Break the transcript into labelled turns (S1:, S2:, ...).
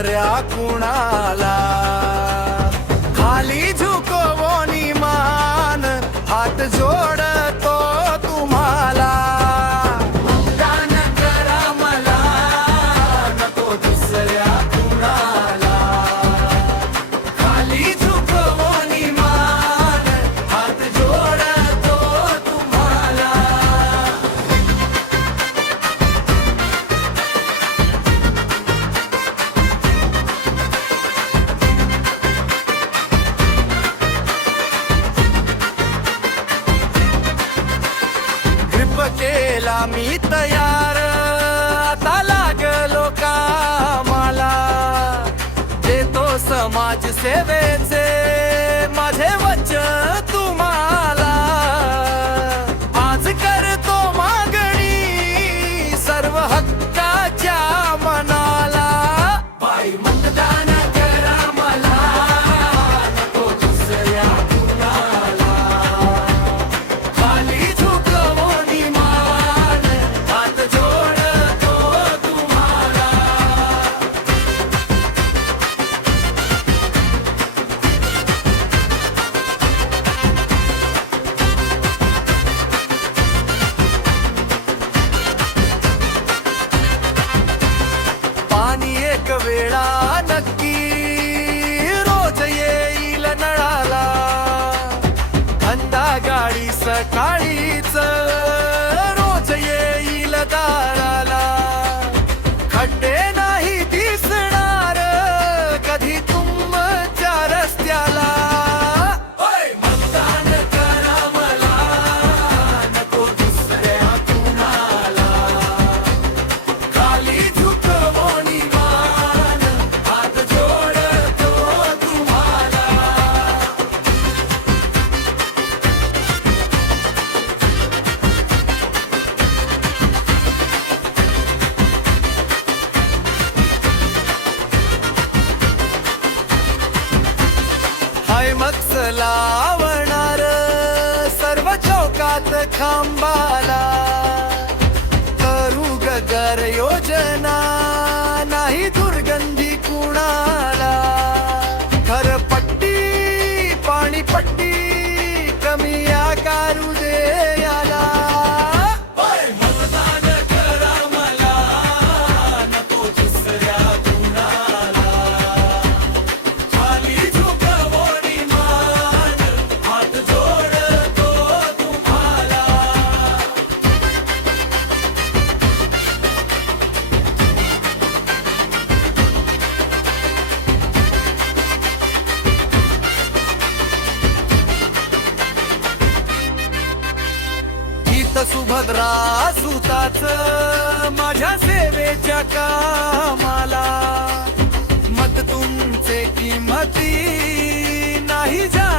S1: दुसऱ्या कुणाला? खाली झुकवोनी मान हात जोड केला मी तयार. आता लागलो कामाला. देतो समाज सेवेचे माझे वेळा नक्की रोज येईल नळाला. धंदा गाडी सकाळीच रोज येईल दाराला. हाय लावणार सर्व चौकात खांबाला. गीत सुताच माझ्या सेवेच्या कामाला. मत तुमचे किमती नाही जा